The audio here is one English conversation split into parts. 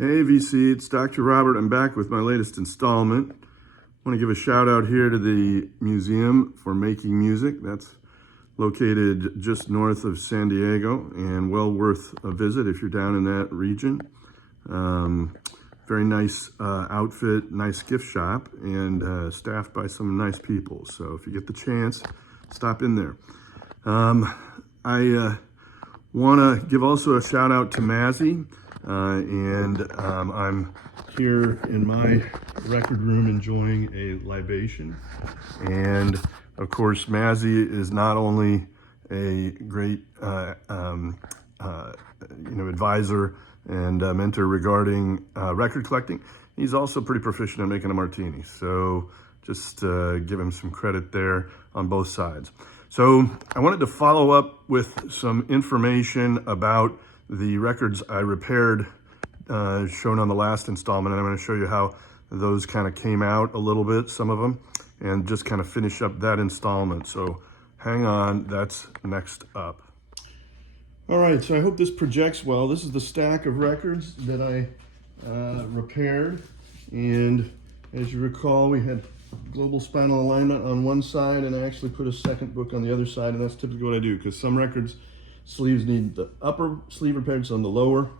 Hey VC, it's Dr. Robert. I'm back with my latest installment. I want to give a shout out here to the Museum for Making Music. That's located just north of San Diego and well worth a visit if you're down in that region. Very nice outfit, nice gift shop, and staffed by some nice people. So if you get the chance, stop in there. I want to give also a shout out to Mazzy. I'm here in my record room enjoying a libation. And of course, Mazzy is not only a great advisor and mentor regarding record collecting, he's also pretty proficient at making a martini. So just give him some credit there on both sides. So I wanted to follow up with some information about the records I repaired shown on the last installment, and I'm going to show you how those kind of came out a little bit, some of them, and just kind of finish up that installment. So hang on, that's next up. All right, so I hope this projects well. This is the stack of records that I repaired, and as you recall, we had global spinal alignment on one side, and I actually put a second book on the other side, and that's typically what I do, because some records sleeves need the upper sleeve repaired, some the lower,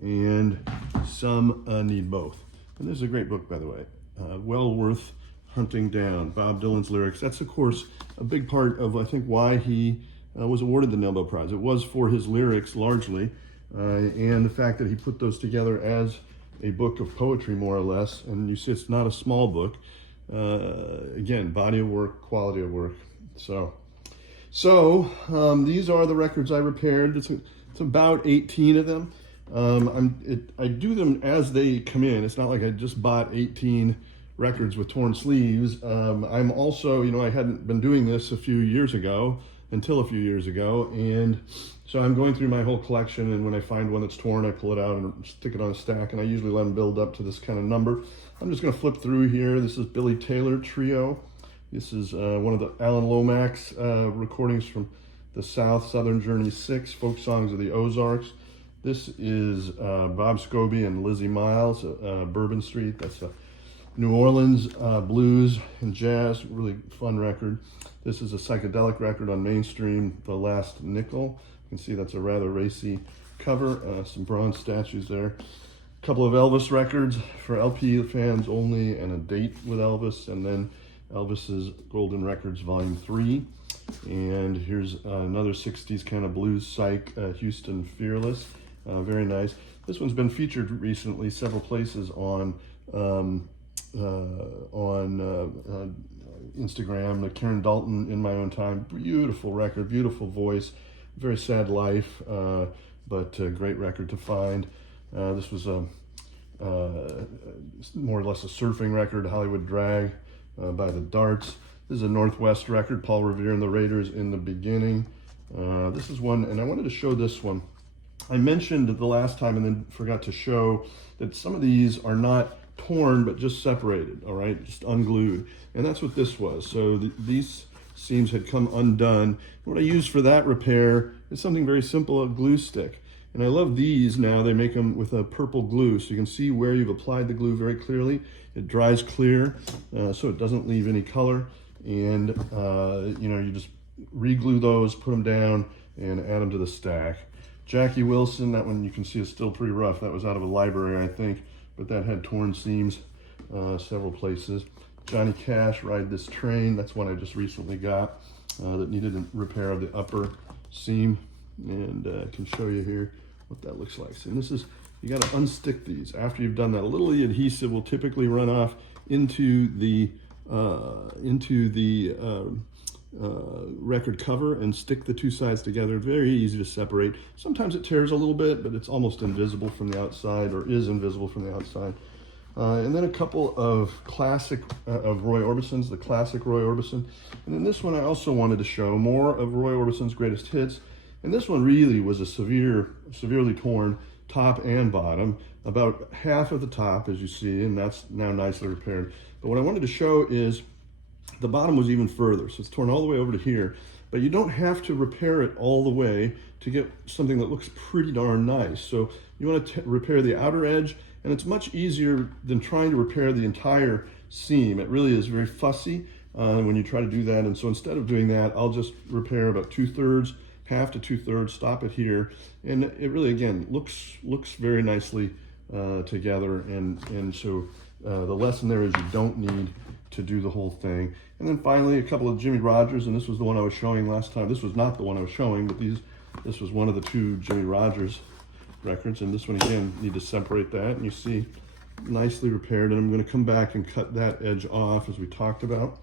and some need both. And this is a great book, by the way. Well worth hunting down. Bob Dylan's lyrics. That's, of course, a big part of, I think, why he was awarded the Nobel Prize. It was for his lyrics, largely, and the fact that he put those together as a book of poetry, more or less. And you see it's not a small book. Again, body of work, quality of work. So these are the records I repaired. It's about 18 of them. I do them as they come in. It's not like I just bought 18 records with torn sleeves. I'm also, I hadn't been doing this until a few years ago. And so I'm going through my whole collection, and when I find one that's torn, I pull it out and stick it on a stack, and I usually let them build up to this kind of number. I'm just going to flip through here. This is Billy Taylor Trio. This is one of the Alan Lomax recordings from the Southern Journey 6, Folk Songs of the Ozarks. This is Bob Scobie and Lizzie Miles, Bourbon Street. That's a New Orleans blues and jazz, really fun record. This is a psychedelic record on Mainstream, The Last Nickel. You can see that's a rather racy cover, some bronze statues there. A couple of Elvis records for LP fans only, and a date with Elvis, and then Elvis's Golden Records Volume 3. And here's another 60s kind of blues psych, Houston Fearless. Very nice. This one's been featured recently several places on Instagram. Karen Dalton, In My Own Time. Beautiful record, beautiful voice, very sad life, but a great record to find. This was more or less a surfing record, Hollywood Drag by the Darts. This is a Northwest record, Paul Revere and the Raiders, In the Beginning. This is one, and I wanted to show this one. I mentioned the last time and then forgot to show that some of these are not torn, but just separated, all right, just unglued. And that's what this was. So these seams had come undone. What I used for that repair is something very simple, a glue stick. And I love these now. They make them with a purple glue, so you can see where you've applied the glue very clearly. It dries clear, so it doesn't leave any color. And, you just re-glue those, put them down, and add them to the stack. Jackie Wilson, that one you can see is still pretty rough. That was out of a library, I think, but that had torn seams several places. Johnny Cash, Ride This Train. That's one I just recently got that needed a repair of the upper seam, and I can show you here what that looks like. So this is, you got to unstick these after you've done that. A little of the adhesive will typically run off into the record cover and stick the two sides together. Very easy to separate. Sometimes it tears a little bit, but it's almost invisible from the outside, or is invisible from the outside. And then a couple of classic of Roy Orbison's, the classic Roy Orbison. And then this one I also wanted to show more of Roy Orbison's greatest hits. And this one really was a severely torn top and bottom. About half of the top, as you see, and that's now nicely repaired. But what I wanted to show is the bottom was even further, so it's torn all the way over to here. but you don't have to repair it all the way to get something that looks pretty darn nice. So you want to repair the outer edge, and it's much easier than trying to repair the entire seam. It really is very fussy when you try to do that. And so instead of doing that, I'll just repair about 2/3, half to 2/3, stop it here. And it really, again, looks very nicely together. And so the lesson there is you don't need to do the whole thing. And then finally, a couple of Jimmie Rodgers, and this was the one I was showing last time. This was not the one I was showing, but this was one of the 2 Jimmie Rodgers records. And this one, again, need to separate that. And you see, nicely repaired. And I'm going to come back and cut that edge off as we talked about.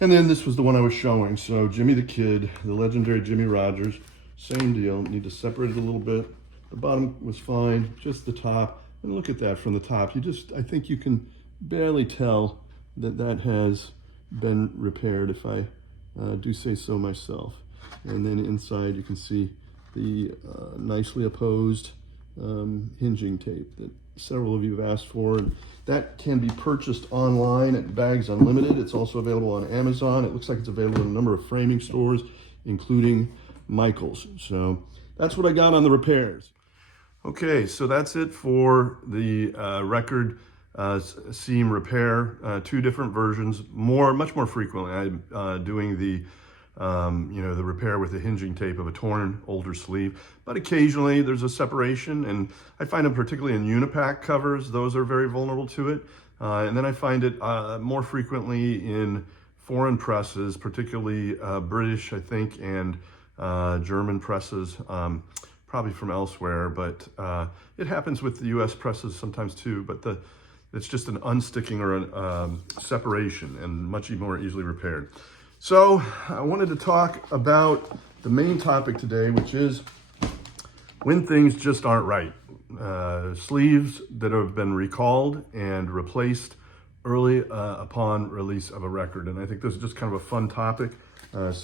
And then this was the one I was showing. So Jimmy the Kid, the legendary Jimmie Rodgers, same deal. Need to separate it a little bit. The bottom was fine, just the top. And look at that from the top. I think you can barely tell that has been repaired, if I do say so myself. And then inside you can see the nicely opposed hinging tape that several of you have asked for. And that can be purchased online at Bags Unlimited. It's also available on Amazon. It looks like it's available in a number of framing stores, including Michael's. So that's what I got on the repairs. Okay, so that's it for the record seam repair. 2 different versions, much more frequently. I'm doing the the repair with the hinging tape of a torn older sleeve, but occasionally there's a separation, and I find them particularly in Unipack covers. Those are very vulnerable to it. And then I find it more frequently in foreign presses, particularly British, I think, and German presses, probably from elsewhere, but it happens with the US presses sometimes too, but it's just an unsticking or a separation, and much more easily repaired. So I wanted to talk about the main topic today, which is when things just aren't right. Sleeves that have been recalled and replaced early upon release of a record. And I think this is just kind of a fun topic. And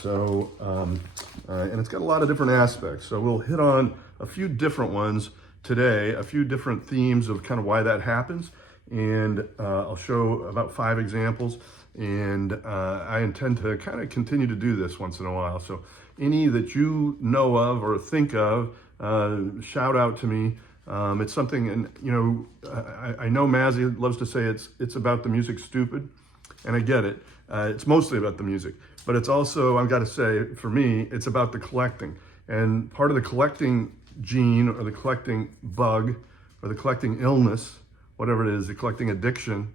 it's got a lot of different aspects. So we'll hit on a few different ones today, a few different themes of kind of why that happens. And I'll show about 5 examples. And I intend to kind of continue to do this once in a while. So any that you know of or think of, shout out to me. It's something, and I know Mazzy loves to say it's about the music, stupid, and I get it. It's mostly about the music, but it's also, I've got to say, for me, it's about the collecting. And part of the collecting gene, or the collecting bug, or the collecting illness, whatever it is, the collecting addiction,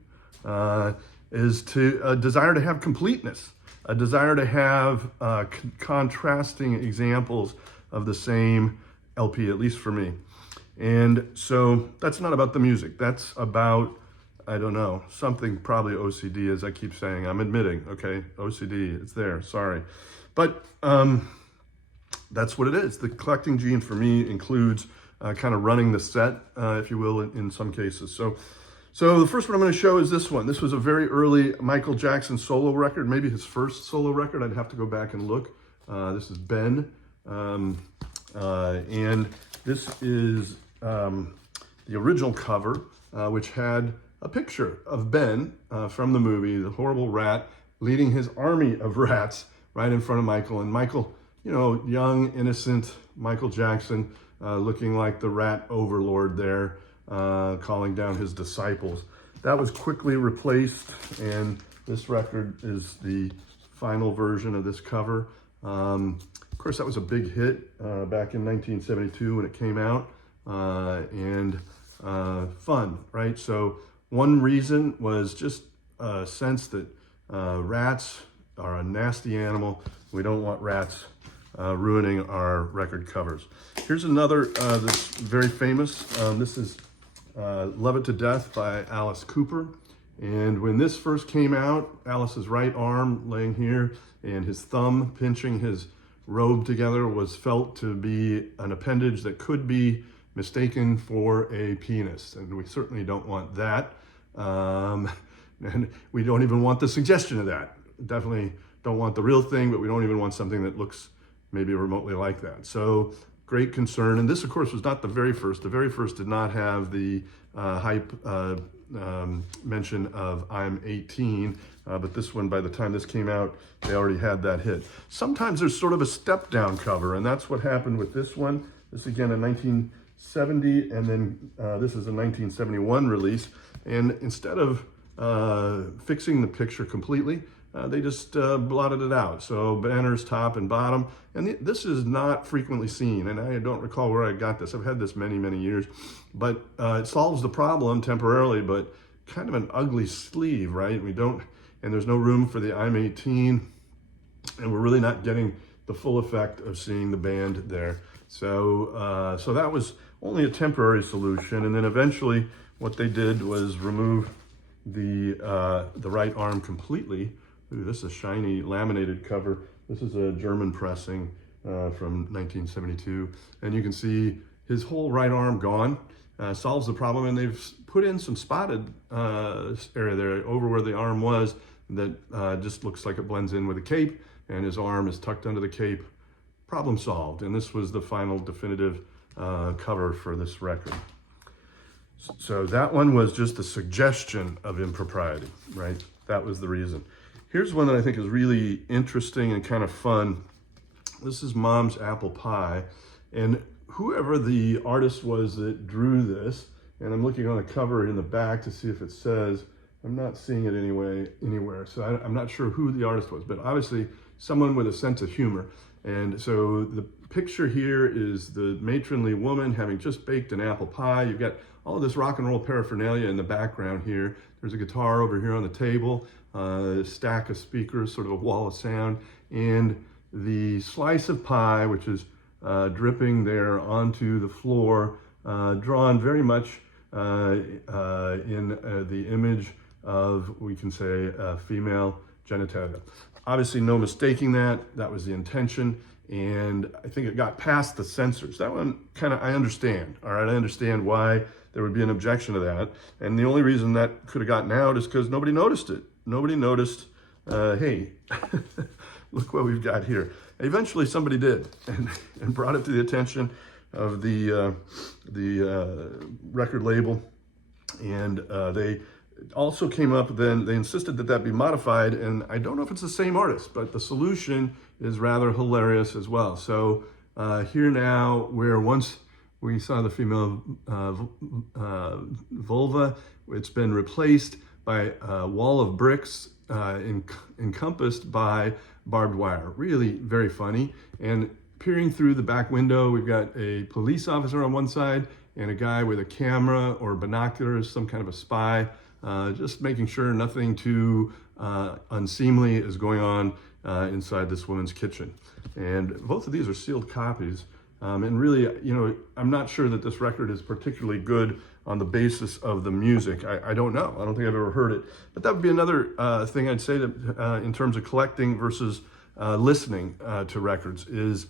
is a desire to have completeness, a desire to have contrasting examples of the same LP, at least for me. And so that's not about the music. That's about, I don't know, something probably OCD, as I keep saying. I'm admitting, okay, OCD, it's there, sorry. But that's what it is. The collecting gene for me includes kind of running the set, if you will, in some cases. So the first one I'm going to show is this one. This was a very early Michael Jackson solo record, maybe his first solo record. I'd have to go back and look. This is Ben. And this is the original cover, which had a picture of Ben from the movie, the horrible rat, leading his army of rats right in front of Michael. And Michael, young, innocent Michael Jackson, looking like the rat overlord there, calling down his disciples. That was quickly replaced, and this record is the final version of this cover. Of course, that was a big hit back in 1972 when it came out, and fun, right? So one reason was just a sense that rats are a nasty animal. We don't want rats ruining our record covers. Here's another that's very famous. This is Love It to Death by Alice Cooper. And when this first came out, Alice's right arm laying here and his thumb pinching his robe together was felt to be an appendage that could be mistaken for a penis. And we certainly don't want that. And we don't even want the suggestion of that. Definitely don't want the real thing, but we don't even want something that looks maybe remotely like that. So great concern. And this, of course, was not the very first. The very first did not have the hype mention of I'm 18, but this one, by the time this came out, they already had that hit. Sometimes there's sort of a step down cover, and that's what happened with this one. This again in 1970, and then this is a 1971 release. And instead of fixing the picture completely, they just blotted it out. So banners top and bottom, and this is not frequently seen, and I don't recall where I got this. I've had this many, many years, but it solves the problem temporarily, but kind of an ugly sleeve, right? And there's no room for the I'm 18, and we're really not getting the full effect of seeing the band there. So, so that was only a temporary solution, and then eventually what they did was remove the right arm completely. Ooh, this is a shiny laminated cover. This is a German pressing from 1972. And you can see his whole right arm gone. Solves the problem, and they've put in some spotted area there over where the arm was that just looks like it blends in with the cape, and his arm is tucked under the cape. Problem solved. And this was the final definitive cover for this record. So that one was just a suggestion of impropriety, right? That was the reason. Here's one that I think is really interesting and kind of fun. This is Mom's Apple Pie. And whoever the artist was that drew this, and I'm looking on the cover in the back to see if it says, I'm not seeing it anywhere. So I'm not sure who the artist was, but obviously someone with a sense of humor. And so the picture here is the matronly woman having just baked an apple pie. You've got all of this rock and roll paraphernalia in the background here. There's a guitar over here on the table, a stack of speakers, sort of a wall of sound, and the slice of pie, which is dripping there onto the floor, drawn very much in the image of, we can say, female genitalia. Obviously, no mistaking that. That was the intention, and I think it got past the censors. That one, kind of, I understand. All right, I understand why there would be an objection to that, and the only reason that could have gotten out is because nobody noticed it. Nobody noticed, hey, look what we've got here. Eventually, somebody did, and brought it to the attention of the record label, and they also came up, then they insisted that that be modified, and I don't know if it's the same artist, but the solution is rather hilarious as well. So here now, where once we saw the female vulva, it's been replaced by a wall of bricks encompassed by barbed wire. Really very funny. And peering through the back window, we've got a police officer on one side and a guy with a camera or binoculars, some kind of a spy, just making sure nothing too unseemly is going on inside this woman's kitchen. And both of these are sealed copies. And really, you know, I'm not sure that this record is particularly good on the basis of the music. I don't know. I don't think I've ever heard it. But that would be another thing I'd say that in terms of collecting versus listening to records is,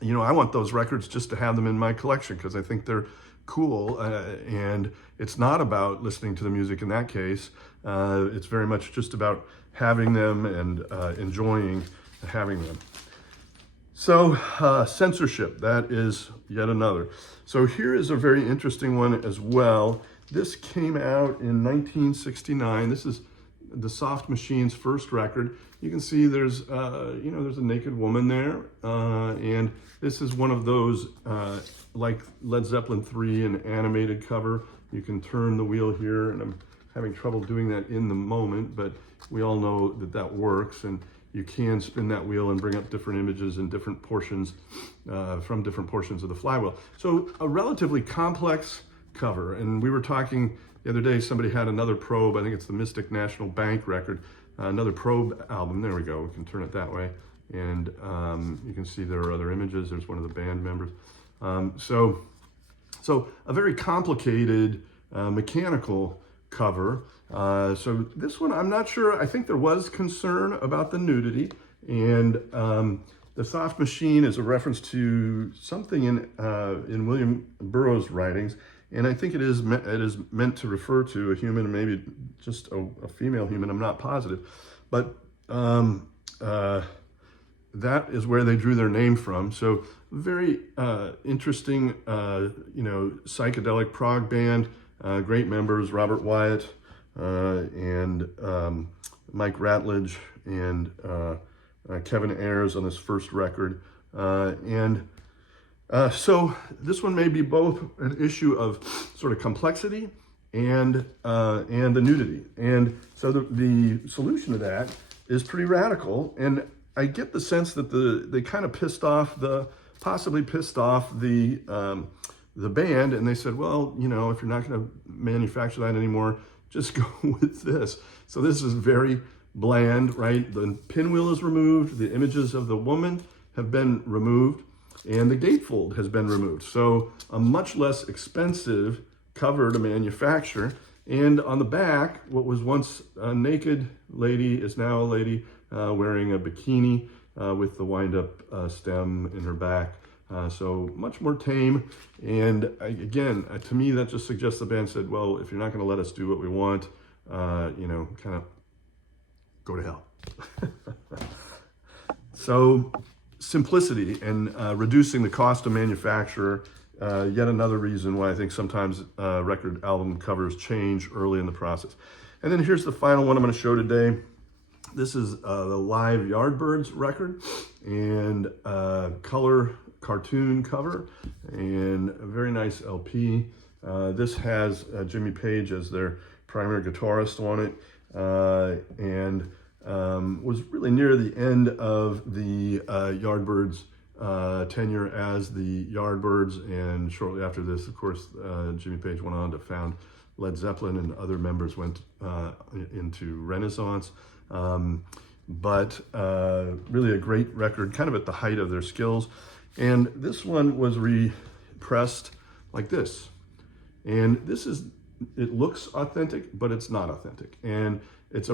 you know, I want those records just to have them in my collection because I think they're cool. And it's not about listening to the music in that case. It's very much just about having them and enjoying having them. So censorship, that is yet another. So here is a very interesting one as well. This came out in 1969. This is the Soft Machine's first record. You can see there's, you know, there's a naked woman there. And this is one of those, like Led Zeppelin 3, an animated cover. You can turn the wheel here, and I'm having trouble doing that in the moment, but we all know that that works. And you can spin that wheel and bring up different images in different portions, from different portions of the flywheel. So a relatively complex cover. And we were talking the other day, somebody had another Probe, I think it's the Mystic National Bank record, another Probe album. There we go, we can turn it that way. And you can see there are other images. There's one of the band members. So a very complicated mechanical cover. So this one, I'm not sure. I think there was concern about the nudity, and the Soft Machine is a reference to something in William Burroughs' writings, and I think it is meant to refer to a human, maybe just a female human. I'm not positive, but that is where they drew their name from. So very interesting, you know, psychedelic prog band. great members, Robert Wyatt and Mike Ratledge and Kevin Ayers on this first record. So this one may be both an issue of sort of complexity and the nudity. And so the solution to that is pretty radical. And I get the sense that they kind of possibly pissed off the band, and they said, well, you know, if you're not going to manufacture that anymore, just go with this. So this is very bland, right? The pinwheel is removed, the images of the woman have been removed, and the gatefold has been removed. So a much less expensive cover to manufacture. And on the back, what was once a naked lady is now a lady wearing a bikini with the wind-up stem in her back. So much more tame. And again, to me, that just suggests the band said, well, if you're not going to let us do what we want, you know, kind of go to hell. So simplicity and reducing the cost of manufacture, yet another reason why I think sometimes record album covers change early in the process. And then here's the final one I'm going to show today. This is the Live Yardbirds record, and color cartoon cover, and a very nice LP. This has Jimmy Page as their primary guitarist on it, and was really near the end of the Yardbirds tenure as the Yardbirds, and shortly after this, of course, Jimmy Page went on to found Led Zeppelin, and other members went into Renaissance. But really a great record, kind of at the height of their skills. And this one was repressed like this. And this is, it looks authentic, but it's not authentic. And it's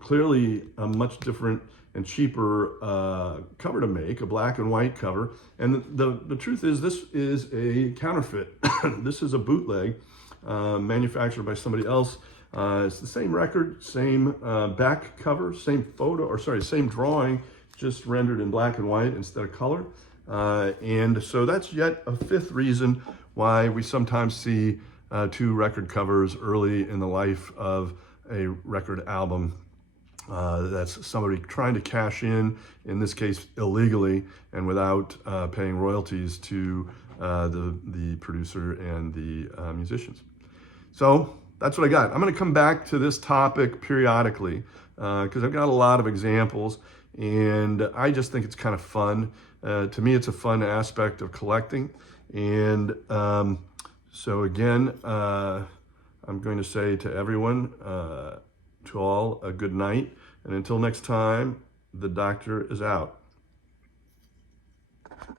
clearly a much different and cheaper cover to make, a black and white cover. And the truth is, this is a counterfeit. This is a bootleg manufactured by somebody else. It's the same record, same back cover, same same drawing, just rendered in black and white instead of color. And so that's yet a fifth reason why we sometimes see two record covers early in the life of a record album. That's somebody trying to cash in this case illegally and without paying royalties to the producer and the musicians. So that's what I got. I'm going to come back to this topic periodically because I've got a lot of examples, and I just think it's kind of fun. To me, it's a fun aspect of collecting. And so again, I'm going to say to everyone, to all, a good night. And until next time, the doctor is out.